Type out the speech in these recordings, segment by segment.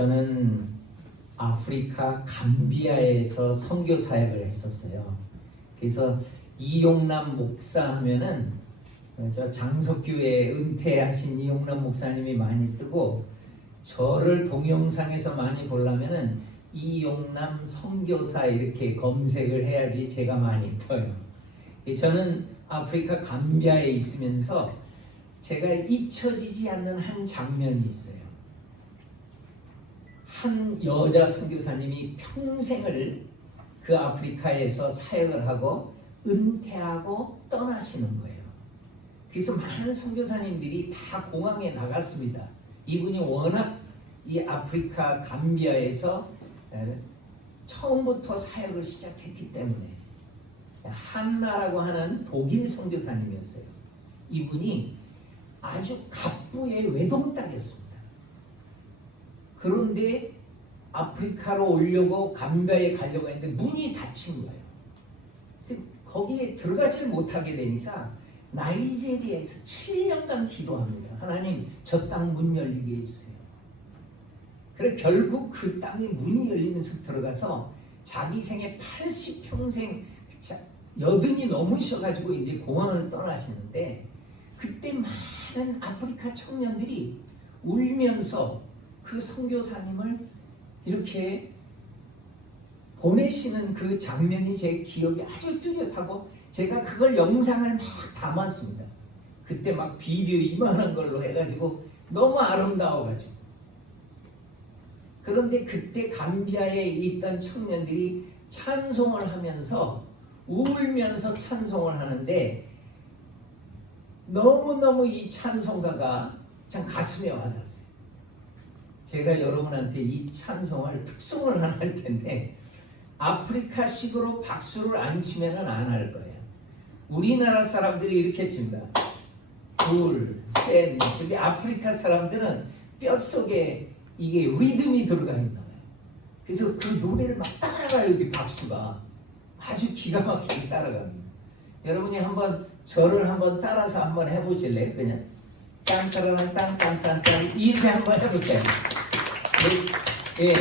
저는 아프리카 감비아에서 선교 사역을 했었어요. 그래서 이용남 목사 하면은 저 장석교회 은퇴하신 이용남 목사님이 많이 뜨고, 저를 동영상에서 많이 보려면은 이용남 선교사 이렇게 검색을 해야지 제가 많이 떠요. 저는 아프리카 감비아에 있으면서 제가 잊혀지지 않는 한 장면이 있어요. 한 여자 선교사님이 평생을 그 아프리카에서 사역을 하고 은퇴하고 떠나시는 거예요. 그래서 많은 선교사님들이 다 공항에 나갔습니다. 이분이 워낙 이 아프리카 감비아에서 처음부터 사역을 시작했기 때문에, 한나라고 하는 독일 선교사님이었어요. 이분이 아주 갑부의 외동딸이었습니다. 그런데 아프리카로 오려고 감비아에 가려고 했는데 문이 닫힌 거예요. 그래서 거기에 들어가지를 못하게 되니까 나이지리아에서 7년간 기도합니다. 하나님, 저 땅 문 열리게 해주세요. 그래 결국 그 땅에 문이 열리면서 들어가서 자기 생애 80평생 여든이 넘으셔가지고 이제 공항을 떠나시는데, 그때 많은 아프리카 청년들이 울면서 그 선교사님을 이렇게 보내시는 그 장면이 제 기억이 아주 뚜렷하고, 제가 그걸 영상을 막 담았습니다. 그때 막 비디오 이만한 걸로 해가지고 너무 아름다워가지고. 그런데 그때 감비아에 있던 청년들이 찬송을 하면서 울면서 찬송을 하는데, 너무너무 이 찬송가가 참 가슴에 와닿았어요. 제가 여러분한테 이 찬송을 특송을 하나 할 텐데, 아프리카식으로 박수를 안 치면은 안 할 거예요. 우리나라 사람들이 이렇게 칩니다. 둘, 셋. 근데 아프리카 사람들은 뼛속에 이게 리듬이 들어가 있는 거예요. 그래서 그 노래를 막 따라가요. 여기 박수가 아주 기가 막히게 따라갑니다. 여러분이 한번 저를 한번 따라서 한번 해보실래요? 그냥 딴따라란 딴딴딴딴 이렇게 한번 해보세요. 예,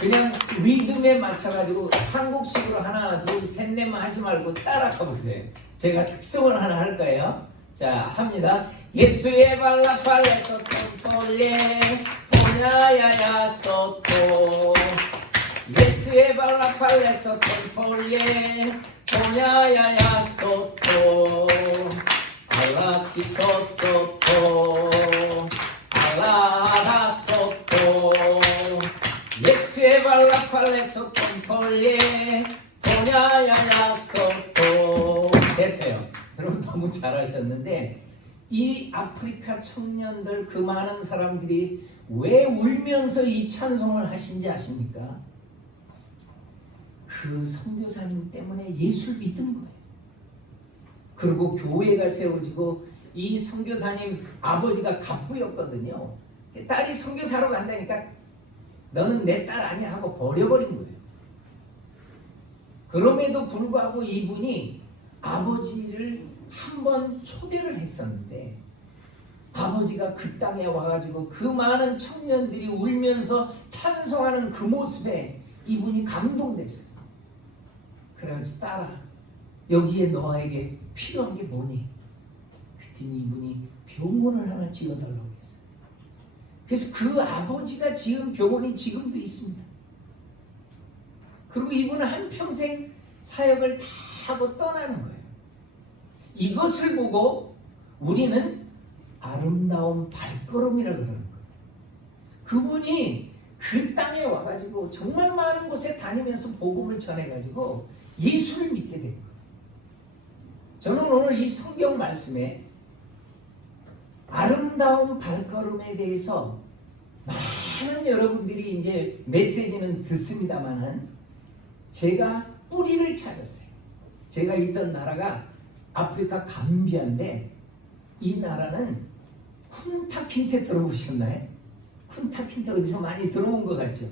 그냥 리듬에 맞춰가지고 한국식으로 하나 둘 셋 넷만 하지 말고 따라가 보세요. 제가 특성을 하나 할 거예요. 자, 합니다. 예수의 발라팔레 소토폴레 토냐야야 소토, 예수의 발라팔레 소토폴레 토냐야야 소토, 알라키소 소토 알라라 소토, 예수의 발라팔레 소토폴레 토냐야야 소토. 됐어요. 여러분 너무 잘하셨는데, 이 아프리카 청년들 그 많은 사람들이 왜 울면서 이 찬송을 하신지 아십니까? 그 선교사님 때문에 예수를 믿은 거예요. 그리고 교회가 세워지고, 이 선교사님 아버지가 갑부였거든요. 딸이 선교사로 간다니까 너는 내 딸 아니야 하고 버려버린 거예요. 그럼에도 불구하고 이분이 아버지를 한번 초대를 했었는데, 아버지가 그 땅에 와가지고 그 많은 청년들이 울면서 찬송하는 그 모습에 이분이 감동됐어요. 그래가지고 딸아, 여기에 너에게 필요한 게 뭐니? 그랬더니 이분이 병원을 하나 지어달라고 했어요. 그래서 그 아버지가 지은 병원이 지금도 있습니다. 그리고 이분은 한평생 사역을 다 하고 떠나는 거예요. 이것을 보고 우리는 아름다운 발걸음이라고 그러는 거예요. 그분이 그 땅에 와가지고 정말 많은 곳에 다니면서 복음을 전해가지고 예수를 믿게 된 거예요. 저는 오늘 이 성경 말씀에 아름다운 발걸음에 대해서 많은 여러분들이 이제 메시지는 듣습니다만은, 제가 뿌리를 찾았어요. 제가 있던 나라가 아프리카 감비아인데, 이 나라는 쿤타킨테 들어보셨나요? 쿤타킨테 어디서 많이 들어본 것 같죠?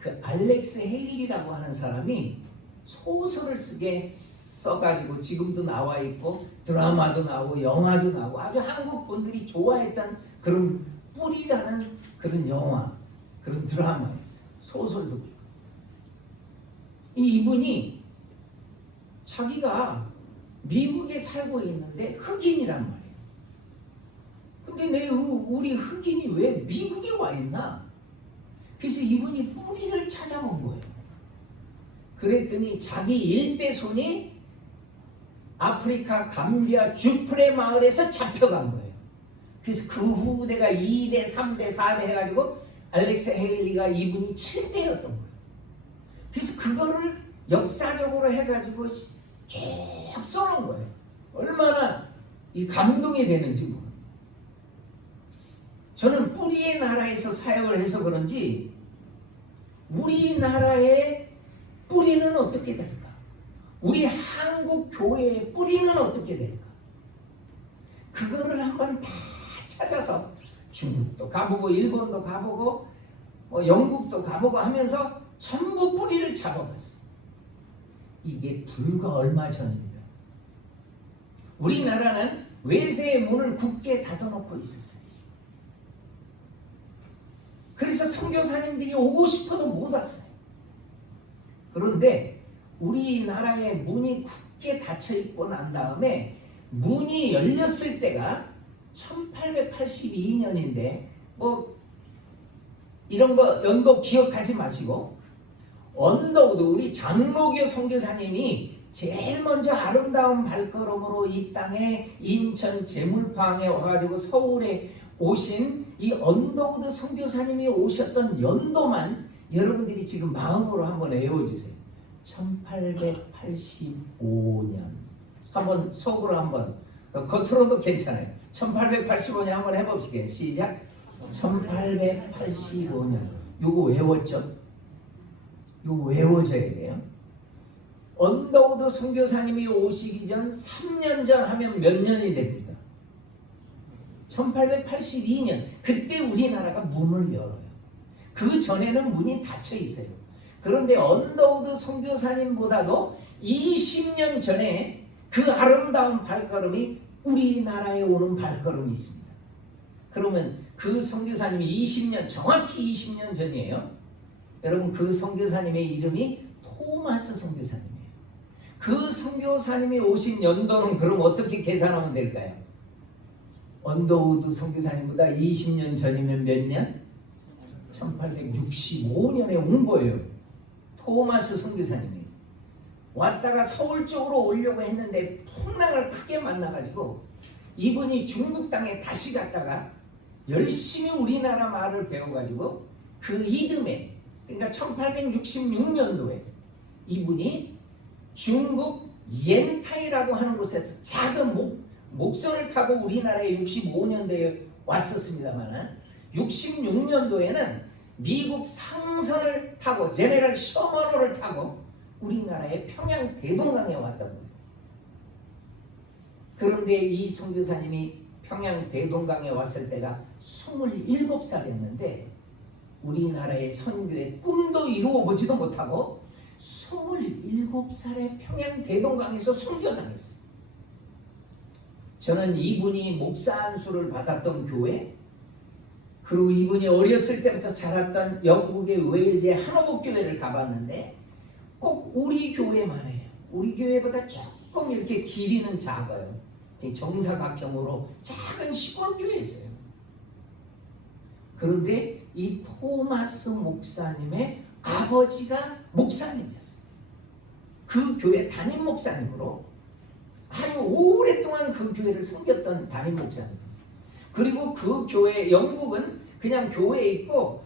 그 알렉스 헤일리라고 하는 사람이 소설을 쓰게 써가지고 지금도 나와 있고 드라마도 나오고 영화도 나오고 아주 한국 분들이 좋아했던 그런 뿌리라는 그런 영화, 그런 드라마였어요. 소설도. 이분이 자기가 미국에 살고 있는데 흑인이란 말이에요. 근데 우리 흑인이 왜 미국에 와 있나? 그래서 이분이 뿌리를 찾아본 거예요. 그랬더니 자기 일대손이 아프리카 감비아 주프레 마을에서 잡혀간 거예요. 그래서 그 후대가 2대, 3대, 4대 해가지고 알렉스 헤일리가 이분이 7대였던 거예요. 그래서 그거를 역사적으로 해가지고 쭉 써놓은 거예요. 얼마나 이 감동이 되는지 모릅니다. 저는 뿌리의 나라에서 사역을 해서 그런지 우리나라의 뿌리는 어떻게 될까? 우리 한국 교회의 뿌리는 어떻게 될까? 그거를 한번 다 찾아서 중국도 가보고 일본도 가보고 영국도 가보고 하면서 전부 뿌리를 잡아봤어요. 이게 불과 얼마 전입니다. 우리나라는 외세의 문을 굳게 닫아놓고 있었어요. 그래서 선교사님들이 오고 싶어도 못 왔어요. 그런데 우리나라의 문이 굳게 닫혀있고 난 다음에 문이 열렸을 때가 1882년인데 이런 거 연도 기억하지 마시고 언더우드 우리 장로교 선교사님이 제일 먼저 아름다운 발걸음으로 이 땅에 인천 제물방에 와가지고 서울에 오신 이 언더우드 선교사님이 오셨던 연도만 여러분들이 지금 마음으로 한번 외워주세요. 1885년 한번 속으로 한번 겉으로도 괜찮아요. 1885년 한번 해봅시다. 시작. 1885년 요거 외웠죠? 요거 외워져야 돼요. 언더우드 선교사님이 오시기 전 3년 전 하면 몇 년이 됩니다? 1882년. 그때 우리나라가 문을 열어요. 그 전에는 문이 닫혀 있어요. 그런데 언더우드 선교사님보다도 20년 전에 그 아름다운 발걸음이 우리나라에 오는 발걸음이 있습니다. 그러면 그 선교사님이 20년, 정확히 20년 전이에요. 여러분 그 선교사님의 이름이 토마스 선교사님이에요. 그 선교사님이 오신 연도는 그럼 어떻게 계산하면 될까요? 언더우드 선교사님보다 20년 전이면 몇 년? 1865년에 온 거예요. 토마스 선교사님이 왔다가 서울 쪽으로 오려고 했는데 풍랑을 크게 만나가지고 이분이 중국 땅에 다시 갔다가 열심히 우리나라 말을 배워가지고 그 이듬해 그러니까 1866년도에 이분이 중국 옌타이라고 하는 곳에서 작은 목선을 타고 우리나라에 65년도에 왔었습니다만 66년도에는 미국 상선을 타고 제네럴 셔먼호를 타고 우리나라의 평양 대동강에 왔던 거예요. 그런데 이 선교사님이 평양 대동강에 왔을 때가 27살이었는데 우리나라의 선교의 꿈도 이루어보지도 못하고 27살에 평양 대동강에서 순교당했어요. 저는 이분이 목사 안수를 받았던 교회, 그리고 이분이 어렸을 때부터 자랐던 영국의 웨일즈의 한호복 교회를 가봤는데 꼭 우리 교회만 해요. 우리 교회보다 조금 이렇게 길이는 작아요. 정사각형으로 작은 시골 교회였어요. 그런데 이 토마스 목사님의 아버지가 목사님이었어요. 그 교회 담임 목사님으로 아주 오랫동안 그 교회를 섬겼던 담임 목사님이었어요. 그리고 그 교회, 영국은 그냥 교회에 있고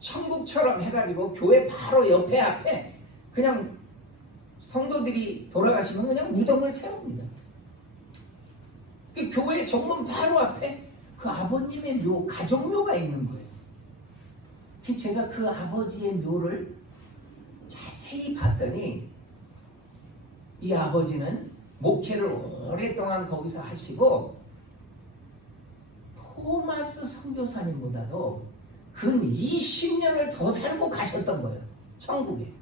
천국처럼 해가지고 교회 바로 옆에 앞에 그냥 성도들이 돌아가시면 그냥 무덤을 세웁니다. 그 교회 정문 바로 앞에 그 아버님의 묘, 가족묘가 있는 거예요. 제가 그 아버지의 묘를 자세히 봤더니 이 아버지는 목회를 오랫동안 거기서 하시고 토마스 선교사님보다도 근 20년을 더 살고 가셨던 거예요. 천국에.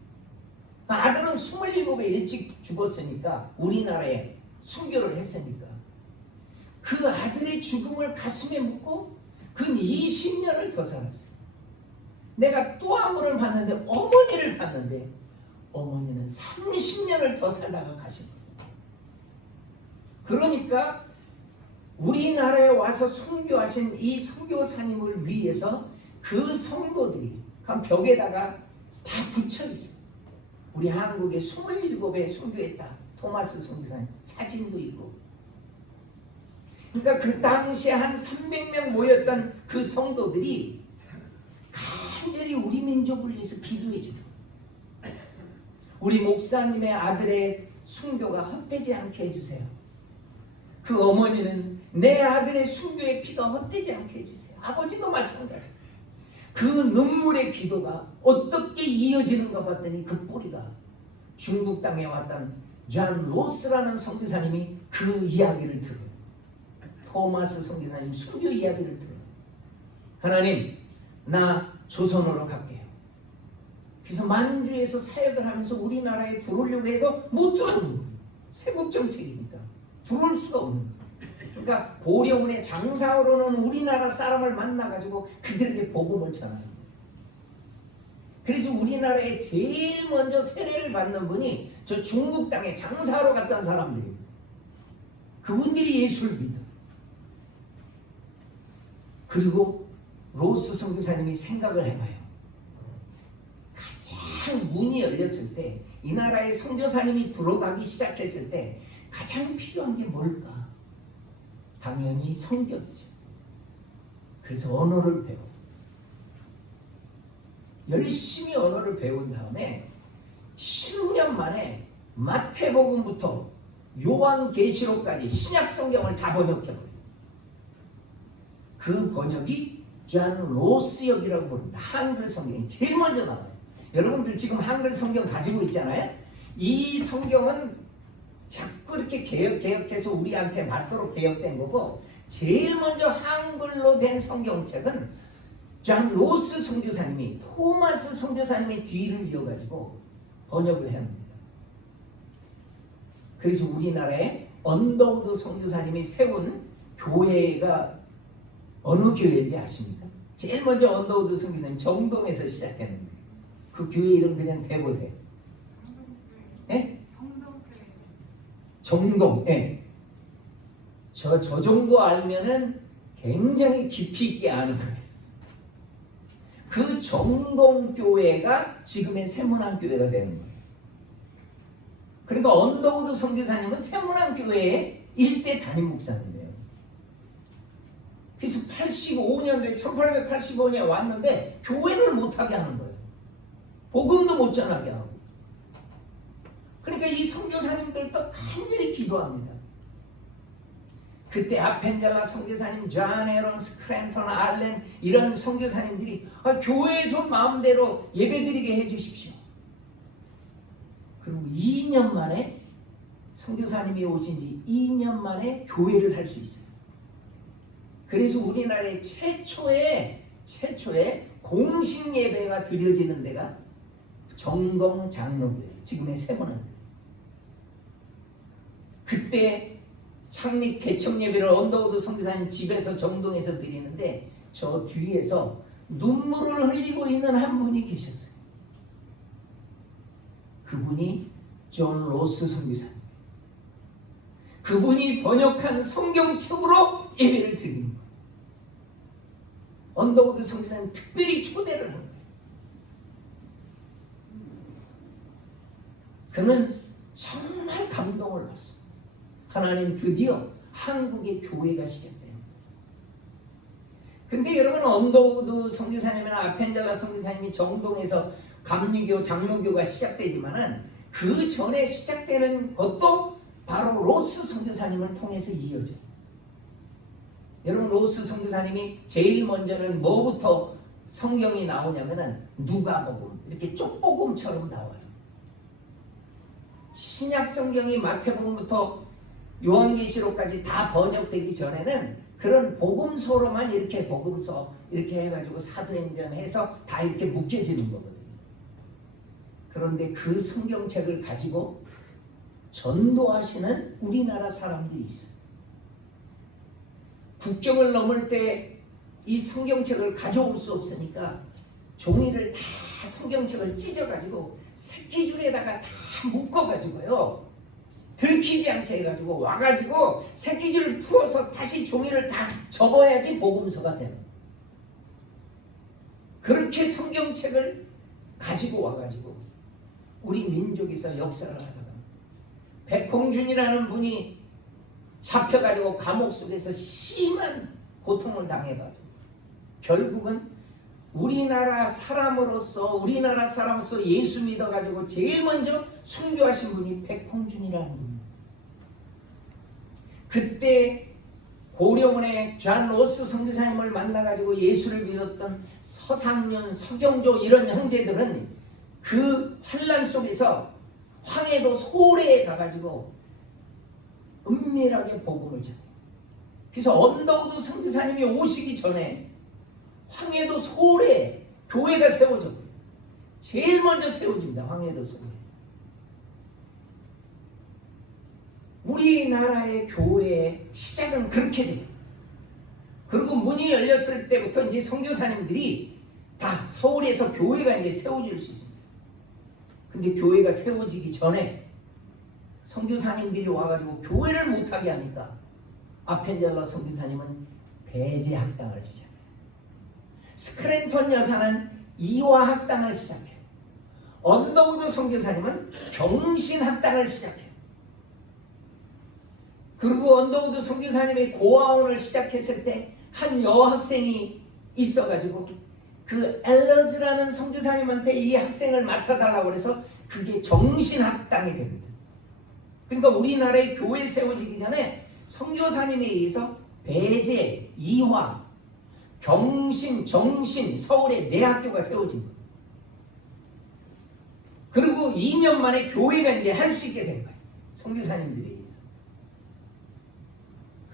아들은 27에 일찍 죽었으니까 우리나라에 순교를 했으니까 그 아들의 죽음을 가슴에 묻고 근 20년을 더 살았어요. 내가 또 한 분을 봤는데 어머니를 봤는데 어머니는 30년을 더 살다가 가신 거예요. 그러니까 우리나라에 와서 선교하신 이 선교사님을 위해서 그 성도들이 그 벽에다가 다 붙여 있어요. 우리 한국에 27에 선교했다. 토마스 선교사님 사진도 있고. 그러니까 그 당시에 한 300명 모였던 그 성도들이 간절히 우리 민족을 위해서 기도해 주려. 우리 목사님의 아들의 순교가 헛되지 않게 해주세요. 그 어머니는 내 아들의 순교의 피가 헛되지 않게 해주세요. 아버지도 마찬가지. 그 눈물의 기도가 어떻게 이어지는가 봤더니 그 뿌리가 중국 땅에 왔던 존 로스라는 선교사님이 그 이야기를 들어요. 토마스 선교사님 순교 이야기를 들어요. 하나님, 나 조선으로 갈게요. 그래서 만주에서 사역을 하면서 우리나라에 들어오려고 해서 못 들어오는 거예요. 세국 정책이니까 들어올 수가 없는 거예요. 그러니까 고려문의 장사로는 우리나라 사람을 만나가지고 그들에게 복음을 전하는 거예요. 그래서 우리나라에 제일 먼저 세례를 받는 분이 저 중국 땅에 장사로 갔던 사람들입니다. 그분들이 예수를 믿어요. 그리고 로스 선교사님이 생각을 해봐요. 가장 문이 열렸을 때, 이 나라에 선교사님이 들어가기 시작했을 때 가장 필요한 게 뭘까? 당연히 성경이죠. 그래서 언어를 배워. 열심히 언어를 배운 다음에 10년 만에 마태복음부터 요한계시록까지 신약 성경을 다 번역해버려요. 그 번역이 존 로스역이라고 부릅니다. 한글 성경이 제일 먼저 나와요. 여러분들 지금 한글 성경 가지고 있잖아요. 이 성경은 자꾸 이렇게 개혁해서 우리한테 맞도록 개혁된 거고, 제일 먼저 한글로 된 성경책은 존 로스 선교사님이, 토마스 선교사님의 뒤를 이어가지고 번역을 해냅니다. 그래서 우리나라에 언더우드 선교사님이 세운 교회가 어느 교회인지 아십니까? 제일 먼저 언더우드 선교사님 정동에서 시작했는데 그 교회 이름 그냥 대보세요. 예? 정동. 예. 저 정도 알면은 굉장히 깊이 있게 아는 거예요. 그 정동교회가 지금의 세문안교회가 되는 거예요. 그러니까 언더우드 선교사님은 세문안교회의 일대 담임 목사님이에요. 그래서 85년도에 1885년에 왔는데 교회를 못하게 하는 거예요. 복음도 못 전하게 하고. 그러니까 이 선교사님들도 간절히 기도합니다. 그때 아펜젤라 선교사님, 존 에런스, 크랜턴, 알렌 이런 선교사님들이 교회에서 마음대로 예배드리게 해주십시오. 그리고 2년 만에 선교사님이 오신 지 2년 만에 교회를 할 수 있어요. 그래서 우리나라의 최초의 공식 예배가 드려지는 데가 정동 장로교회, 지금의 세문안. 그때 창립 개척 예배를 언더우드 선교사님 집에서 정동에서 드리는데 저 뒤에서 눈물을 흘리고 있는 한 분이 계셨어요. 그분이 존 로스 선교사님. 그분이 번역한 성경책으로 예배를 드리는 거예요. 언더우드 선교사님 특별히 초대를 한 거예요. 그는 정말 감동을 받습니다. 하나님 드디어 한국의 교회가 시작돼요. 근데 여러분, 언더우드 선교사님이나 아펜젤라 선교사님이 정동에서 감리교, 장로교가 시작되지만은 그 전에 시작되는 것도 바로 로스 선교사님을 통해서 이어져요. 여러분, 로스 선교사님이 제일 먼저는 뭐부터 성경이 나오냐면은 누가복음, 이렇게 쪽복음처럼 나와요. 신약 성경이 마태복음부터 요한계시록까지 다 번역되기 전에는 그런 복음서로만 이렇게 복음서 이렇게 해가지고 사도행전 해서 다 이렇게 묶여지는 거거든요. 그런데 그 성경책을 가지고 전도하시는 우리나라 사람들이 있어요. 국경을 넘을 때 이 성경책을 가져올 수 없으니까 종이를 다 성경책을 찢어가지고 새끼줄에다가 다 묶어가지고요. 들키지 않게 해가지고 와가지고 새끼줄을 풀어서 다시 종이를 다 접어야지 복음서가 되는 거예요. 그렇게 성경책을 가지고 와가지고 우리 민족에서 역사를 하다가 백홍준이라는 분이 잡혀가지고 감옥 속에서 심한 고통을 당해가지고 결국은 우리나라 사람으로서 예수 믿어가지고 제일 먼저 순교하신 분이 백홍준이라는 분입니다. 그때 고려원의 존 로스 선교사님을 만나가지고 예수를 믿었던 서상윤, 서경조 이런 형제들은 그 환란 속에서 황해도 소래에 가가지고 은밀하게 복음을 전해요. 그래서 언더우드 선교사님이 오시기 전에 황해도 소래 교회가 세워졌고요. 제일 먼저 세워집니다. 황해도 소래. 우리나라의 교회의 시작은 그렇게 돼요. 그리고 문이 열렸을 때부터 이제 선교사님들이 다 서울에서 교회가 이제 세워질 수 있습니다. 근데 교회가 세워지기 전에 선교사님들이 와가지고 교회를 못하게 하니까 아펜젤러 선교사님은 배제 학당을 시작해요. 스크랜턴 여사는 이화 학당을 시작해요. 언더우드 선교사님은 경신 학당을 시작해요. 그리고 언더우드 선교사님이 고아원을 시작했을 때 한 여학생이 있어가지고 그 엘러즈라는 선교사님한테 이 학생을 맡아달라고 해서 그게 정신학당이 됩니다. 그러니까 우리나라의 교회 세워지기 전에 선교사님에 의해서 배제, 이화, 경신, 정신, 서울에 네 학교가 세워진 거예요. 그리고 2년 만에 교회가 이제 할 수 있게 된 거예요. 선교사님들에 의해서.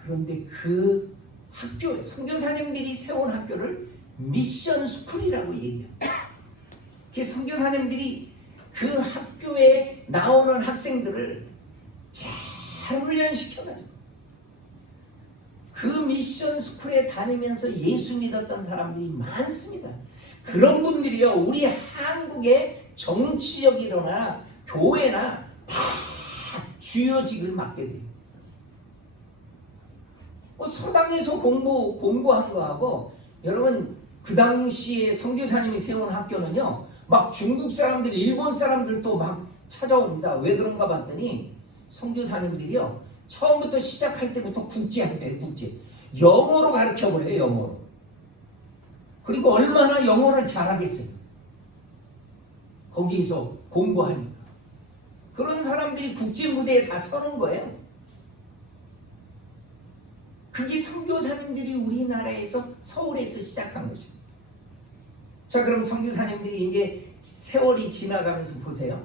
그런데 그 학교, 선교사님들이 세운 학교를 미션 스쿨이라고 얘기해요. 그 선교사님들이 그 학교에 나오는 학생들을 잘 훈련시켜가지고 그 미션 스쿨에 다니면서 예수 믿었던 사람들이 많습니다. 그런 분들이요, 우리 한국의 정치적이거나 교회나 다 주요직을 맡게 돼요. 서당에서 공부한 거하고, 여러분 그 당시에 선교사님이 세운 학교는요, 막 중국 사람들, 일본 사람들도 막 찾아옵니다. 왜 그런가 봤더니 선교사님들이요, 처음부터 시작할 때부터 국제학교예요. 국제. 영어로 가르쳐버려요. 영어로. 그리고 얼마나 영어를 잘하겠어요. 거기서 공부하니까. 그런 사람들이 국제 무대에 다 서는 거예요. 그게 선교사님들이 우리나라에서 서울에서 시작한 것입니다. 자, 그럼 선교사님들이 이제 세월이 지나가면서 보세요.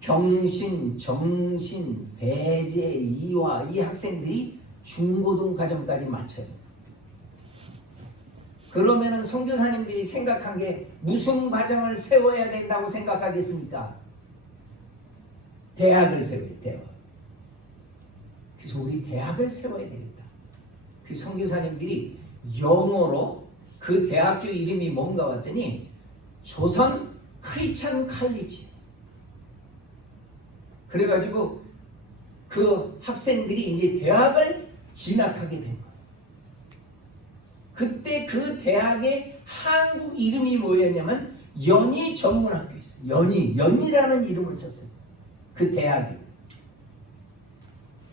경신, 정신, 배제, 이화, 이 학생들이 중고등 과정까지 마쳐요. 그러면은 선교사님들이 생각한 게 무슨 과정을 세워야 된다고 생각하겠습니까? 대학을 세워요. 대학. 그래서 우리 대학을 세워야 되겠다. 그 선교사님들이 영어로 그 대학교 이름이 뭔가 봤더니 조선 크리스천 칼리지. 그래가지고 그 학생들이 이제 대학을 진학하게 된 거예요. 그때 그 대학의 한국 이름이 뭐였냐면 연희 전문학교였어요. 연희라는 이름을 썼어요. 그 대학이.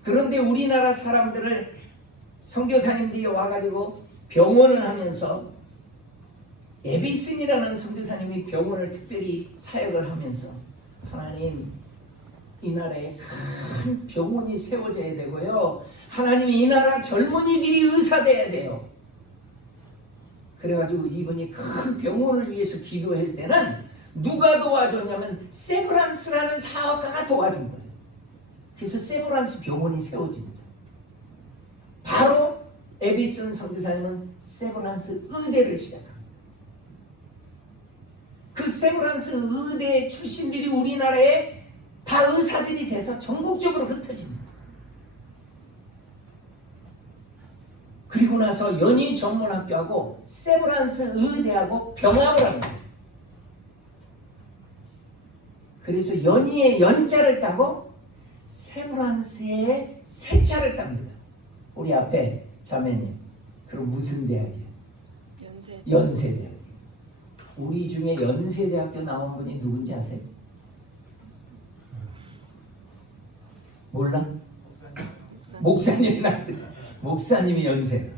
그런데 우리나라 사람들을 선교사님들이 와가지고 병원을 하면서, 에비슨이라는 선교사님이 병원을 특별히 사역을 하면서, 하나님, 이 나라에 큰 병원이 세워져야 되고요, 하나님, 이 나라 젊은이들이 의사 돼야 돼요. 그래가지고 이분이 큰 병원을 위해서 기도할 때는 누가 도와줬냐면 세브란스라는 사업가가 도와준 거예요. 그래서 세브란스 병원이 세워집니다. 바로 에비슨 선교사님은 세브란스 의대를 시작합니다. 그 세브란스 의대 출신들이 우리나라에 다 의사들이 돼서 전국적으로 흩어집니다. 그리고 나서 연희 전문학교하고 세브란스 의대하고 병합을 합니다. 그래서 연희의 연자를 따고 세브란스의 세자를 땁니다. 우리 앞에 자매님, 그럼 무슨 대학이에요? 연세대학. 우리 중에 연세대학교 나온 분이 누군지 아세요? 몰라? 목사님이 목사님이 연세대.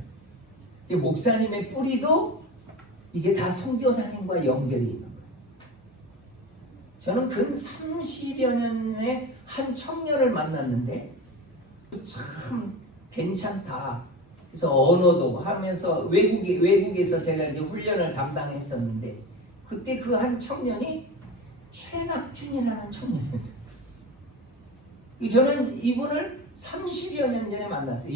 목사님의 뿌리도 이게 다 선교사님과 연결이 있는 거예요. 저는 근 30여 년에 한 청년을 만났는데 참 괜찮다. 그래서 언어도 하면서 외국에서 제가 이제 훈련을 담당했었는데 그때 그 한 청년이 최낙준이라는 청년이었어요. 저는 이분을 30여 년 전에 만났어요.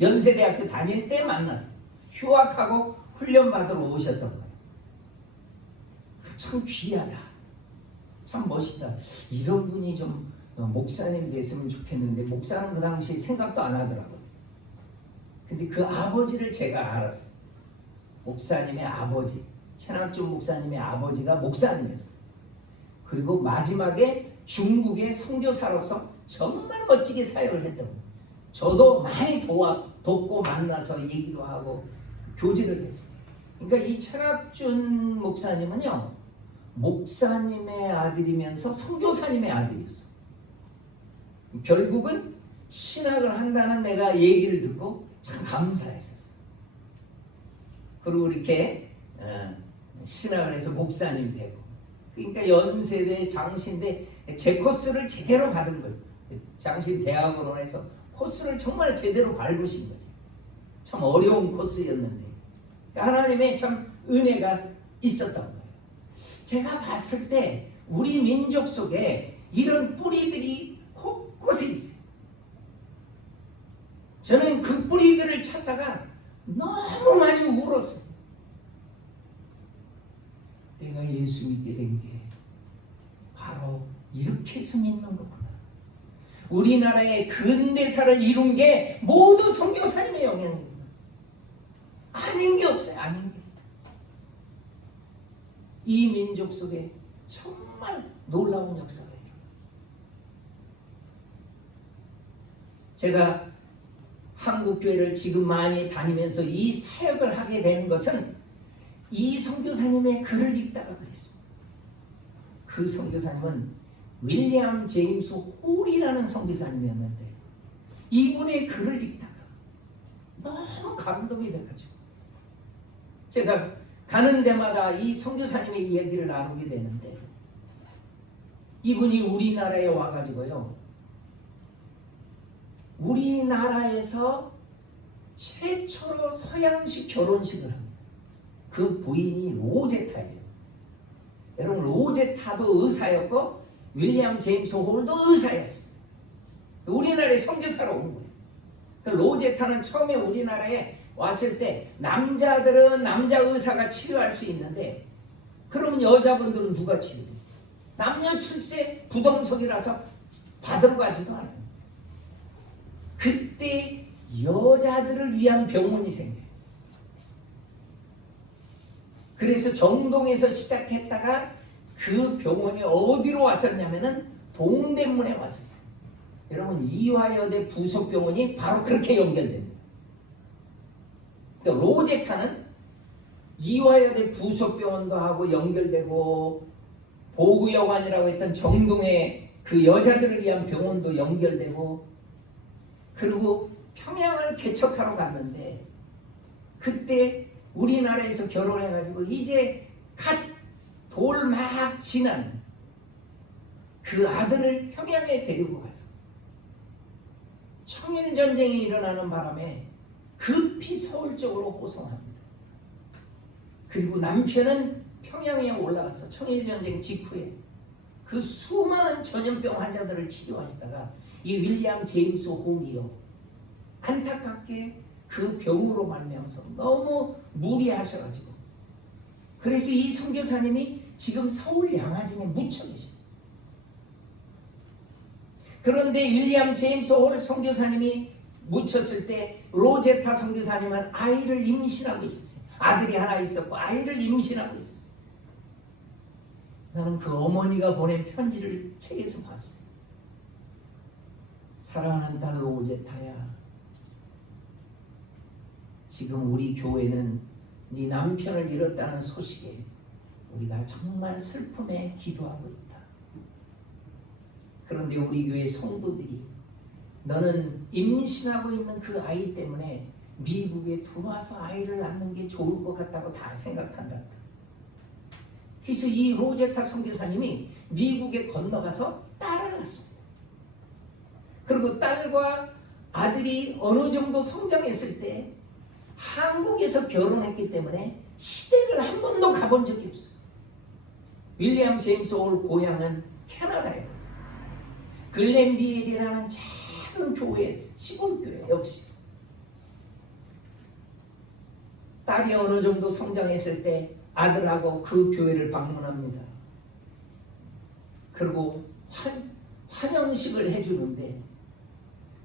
연세대학교 다닐 때 만났어요. 휴학하고 훈련 받으러 오셨던 거예요. 참 귀하다. 참 멋있다. 이런 분이 좀 목사님 됐으면 좋겠는데 목사는 그 당시 생각도 안 하더라고요. 근데 그 아버지를 제가 알았어요. 목사님의 아버지, 최낙준 목사님의 아버지가 목사님이었어요. 그리고 마지막에 중국의 선교사로서 정말 멋지게 사역을 했던 거예요. 저도 많이 돕고 만나서 얘기도 하고 교제를 했어요. 그러니까 이 최낙준 목사님은요, 목사님의 아들이면서 선교사님의 아들이었어요. 결국은 신학을 한다는 내가 얘기를 듣고 참 감사했었어요. 그리고 이렇게 신학을 해서 목사님이 되고, 그러니까 연세대 장신대 제 코스를 제대로 받은 거예요. 장신대학원을 해서 코스를 정말 제대로 밟으신 거죠. 참 어려운 코스였는데 그러니까 하나님의 참 은혜가 있었던 거예요. 제가 봤을 때 우리 민족 속에 이런 뿌리들이 곳곳에 있어요. 저는 그 뿌리들을 찾다가 너무 많이 울었어요. 내가 예수 믿게 된 게 바로 이렇게 해서 믿는 거구나. 우리나라의 근대사를 이룬 게 모두 선교사님의 영향이구나. 아닌 게 없어요. 아닌 게. 이 민족 속에 정말 놀라운 역사가 일어나요. 제가 한국교회를 지금 많이 다니면서 이 사역을 하게 되는 것은 이 선교사님의 글을 읽다가 그랬습니다. 그 선교사님은 윌리엄 제임스 홀이라는 선교사님이었는데 이분의 글을 읽다가 너무 감동이 돼가지고 제가 가는 데마다 이 선교사님의 이야기를 나누게 되는데 이분이 우리나라에 와가지고요, 우리나라에서 최초로 서양식 결혼식을 합니다. 그 부인이 로제타예요. 여러분, 로제타도 의사였고 윌리엄 제임스 홀도 의사였습니다. 우리나라에 선교사로 온 거예요. 그 로제타는 처음에 우리나라에 왔을 때 남자들은 남자 의사가 치료할 수 있는데 그럼 여자분들은 누가 치료해요? 남녀 칠세 부동석이라서 받아가지도 않아요. 그때 여자들을 위한 병원이 생겨요. 그래서 정동에서 시작했다가 그 병원이 어디로 왔었냐면은 동대문에 왔었어요. 여러분, 이화여대 부속병원이 바로 그렇게 연결됩니다. 그러니까 로제타는 이화여대 부속병원도 하고 연결되고 보구여관이라고 했던 정동의 그 여자들을 위한 병원도 연결되고, 그리고 평양을 개척하러 갔는데 그때 우리나라에서 결혼해가지고 이제 갓 돌 막 지난 그 아들을 평양에 데리고 가서 청일전쟁이 일어나는 바람에 급히 서울 쪽으로 호송합니다. 그리고 남편은 평양에 올라가서 청일전쟁 직후에 그 수많은 전염병 환자들을 치료하시다가 이 윌리엄 제임스 홀이요, 안타깝게 그 병으로 말미암아서 너무 무리하셔가지고, 그래서 이 선교사님이 지금 서울 양화진에 묻혀 계십니다. 그런데 윌리엄 제임스 홀 선교사님이 묻혔을 때 로제타 선교사님은 아이를 임신하고 있었어요. 아들이 하나 있었고 아이를 임신하고 있었어요. 나는 그 어머니가 보낸 편지를 책에서 봤어요. 사랑하는 딸 로제타야, 지금 우리 교회는 네 남편을 잃었다는 소식에 우리가 정말 슬픔에 기도하고 있다. 그런데 우리 교회 성도들이 너는 임신하고 있는 그 아이 때문에 미국에 들어와서 아이를 낳는 게 좋을 것 같다고 다 생각한다. 그래서 이 로제타 선교사님이 미국에 건너가서 딸을 낳습니다. 그리고 딸과 아들이 어느 정도 성장했을 때 한국에서 결혼했기 때문에 시댁을 한 번도 가본 적이 없어요. 윌리엄 제임스 홀 고향은 캐나다예요. 글렌비엘이라는 작은 교회에서, 시골교회 역시. 딸이 어느 정도 성장했을 때 아들하고 그 교회를 방문합니다. 그리고 환영식을 해주는데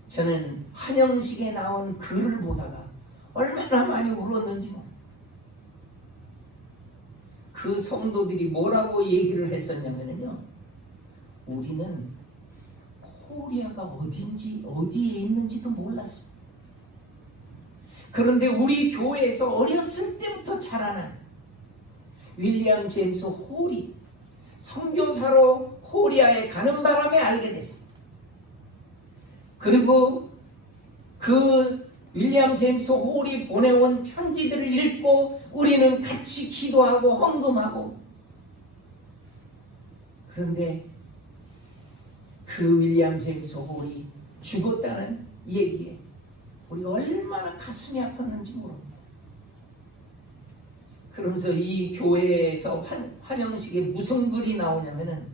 저는 환영식에 나온 글을 보다가 얼마나 많이 울었는지 몰라요. 그 성도들이 뭐라고 얘기를 했었냐면요, 우리는 코리아가 어디에 있는지도 몰랐어요. 그런데 우리 교회에서 어렸을 때부터 자라난 윌리엄 제임스 홀이 선교사로 코리아에 가는 바람에 알게 됐습니다. 그리고 그 윌리엄 제임스 홀이 보내온 편지들을 읽고 우리는 같이 기도하고 헌금하고, 그런데 그 윌리엄 제임스 홀이 죽었다는 얘기에 우리가 얼마나 가슴이 아팠는지 모릅니다. 그러면서 이 교회에서 환영식에 무슨 글이 나오냐면은,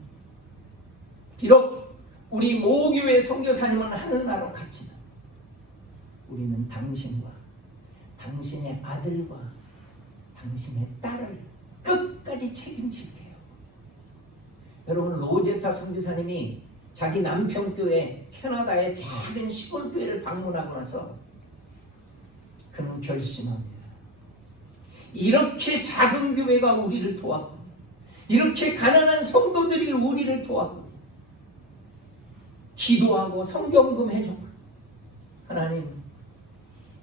비록 우리 모교회 선교사님은 하늘나라로 갔지만 우리는 당신과 당신의 아들과 당신의 딸을 끝까지 책임질게요. 여러분, 로제타 선교사님이 자기 남편 교회 캐나다의 작은 시골 교회를 방문하고 나서 그는 결심합니다. 이렇게 작은 교회가 우리를 도왔고, 이렇게 가난한 성도들이 우리를 도왔고, 기도하고 성경금 해주고, 하나님,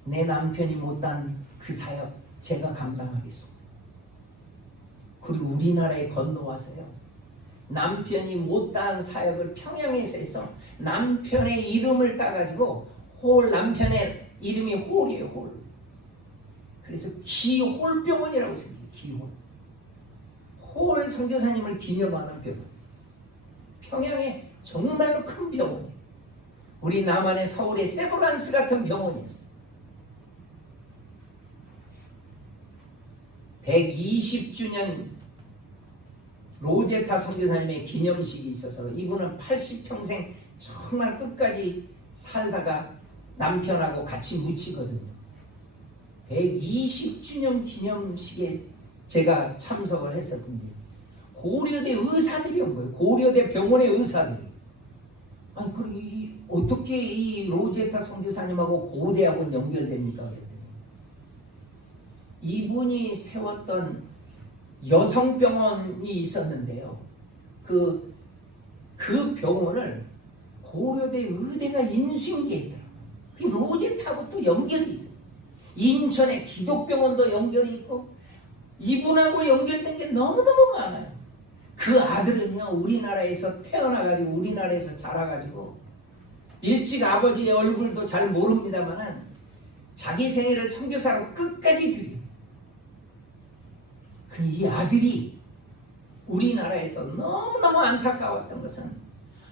내 남편이 못한 그 사역 제가 감당하겠습니다. 그리고 우리나라에 건너와서요, 남편이 못다한 사역을 평양에서 해서 남편의 이름을 따가지고, 남편의 이름이 홀이에요. 홀. 그래서 기홀병원이라고 생겨요. 기홀. 홀 선교사님을 기념하는 병원. 평양에 정말로 큰 병원이에요. 우리 남한의 서울의 세브란스 같은 병원이었어요. 120주년 로제타 선교사님의 기념식이 있어서, 이분은 80평생 정말 끝까지 살다가 남편하고 같이 묻히거든요. 120주년 기념식에 제가 참석을 했었는데 고려대 의사들이 온 거예요. 고려대 병원의 의사들이. 아니, 그리고 어떻게 이 로제타 선교사님하고 고대하고는 연결됩니까? 그랬더니 이분이 세웠던 여성병원이 있었는데요, 그 병원을 고려대 의대가 인수인 게 있더라고요. 그 로제타하고 또 연결이 있어요. 인천의 기독병원도 연결이 있고, 이분하고 연결된 게 너무너무 많아요. 그 아들은요, 우리나라에서 태어나가지고 우리나라에서 자라가지고 일찍 아버지의 얼굴도 잘 모릅니다만 자기 생애를 선교사로 끝까지 드려요. 이 아들이 우리나라에서 너무너무 안타까웠던 것은,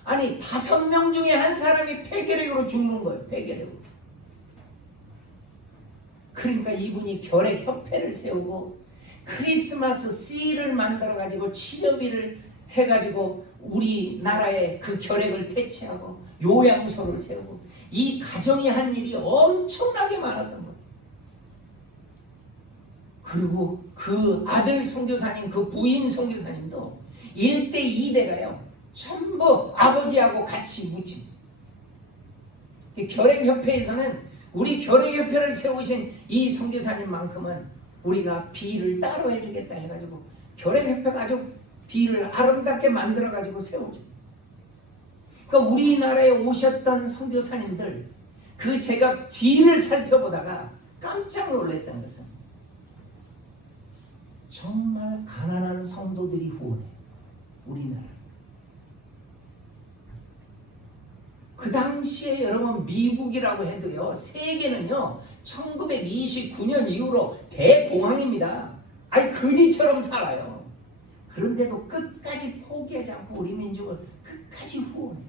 아니 5명 중에 한 사람이 폐결핵으로 죽는 거예요. 폐결핵으로. 그러니까 이분이 결핵협회를 세우고 크리스마스 씨를 만들어가지고 치료비를 해가지고 우리나라의 그 결핵을 퇴치하고 요양소를 세우고, 이 가정이 한 일이 엄청나게 많았던 거예요. 그리고 그 아들 선교사님, 그 부인 선교사님도 1대 2대가요 전부 아버지하고 같이 묻힙니다. 결핵협회에서는 우리 결핵협회를 세우신 이 선교사님만큼은 우리가 비를 따로 해주겠다 해가지고 결핵협회가 아주 비를 아름답게 만들어가지고 세우죠. 그러니까 우리나라에 오셨던 선교사님들 그 제가 뒤를 살펴보다가 깜짝 놀랐던 것은 정말 가난한 성도들이 후원해. 우리나라. 그 당시에 여러분 미국이라고 해도요, 세계는요 1929년 이후로 대공황입니다. 아니 거지처럼 살아요. 그런데도 끝까지 포기하지 않고 우리 민족을 끝까지 후원해.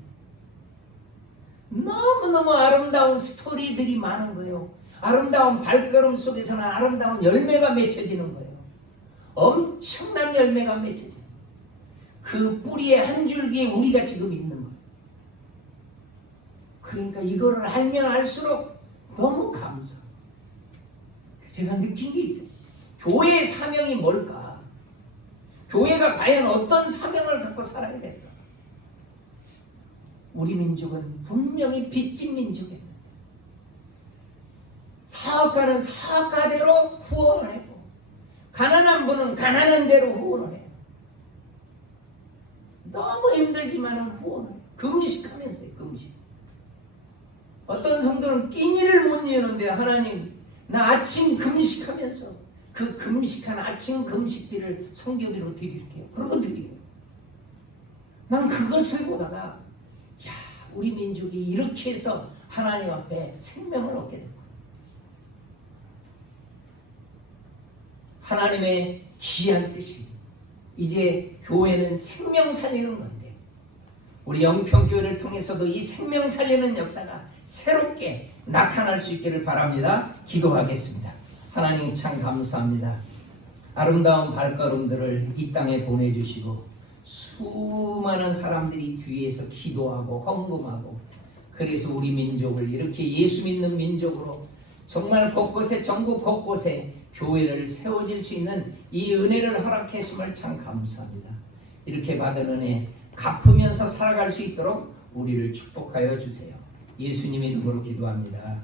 너무너무 아름다운 스토리들이 많은 거예요. 아름다운 발걸음 속에서는 아름다운 열매가 맺혀지는 거예요. 엄청난 열매가 맺혀져요. 그 뿌리의 한 줄기에 우리가 지금 있는 거예요. 그러니까 이거를 알면 알수록 너무 감사. 제가 느낀 게 있어요. 교회의 사명이 뭘까? 교회가 과연 어떤 사명을 갖고 살아야 될까? 우리 민족은 분명히 빚진 민족입니다. 사업가는 사업가대로 후원을 하고 가난한 분은 가난한 대로 후원을 해요. 너무 힘들지만 후원을 해요. 금식하면서요. 금식. 어떤 성도는 끼니를 못 이루는데 하나님 나 아침 금식하면서 그 금식한 아침 금식비를 성교비로 드릴게요. 그러고 드리고 난 그것을 보다가 야 우리 민족이 이렇게 해서 하나님 앞에 생명을 얻게 된 거예요. 하나님의 귀한 뜻이 이제 교회는 생명 살리는 건데 우리 영평교회를 통해서도 이 생명 살리는 역사가 새롭게 나타날 수 있기를 바랍니다. 기도하겠습니다. 하나님 참 감사합니다. 아름다운 발걸음들을 이 땅에 보내주시고 수많은 사람들이 뒤에서 기도하고 헌금하고 그래서 우리 민족을 이렇게 예수 믿는 민족으로 정말 곳곳에 전국 곳곳에 교회를 세워질 수 있는 이 은혜를 허락하심을 참 감사합니다. 이렇게 받은 은혜 갚으면서 살아갈 수 있도록 우리를 축복하여 주세요. 예수님의 이름으로 기도합니다.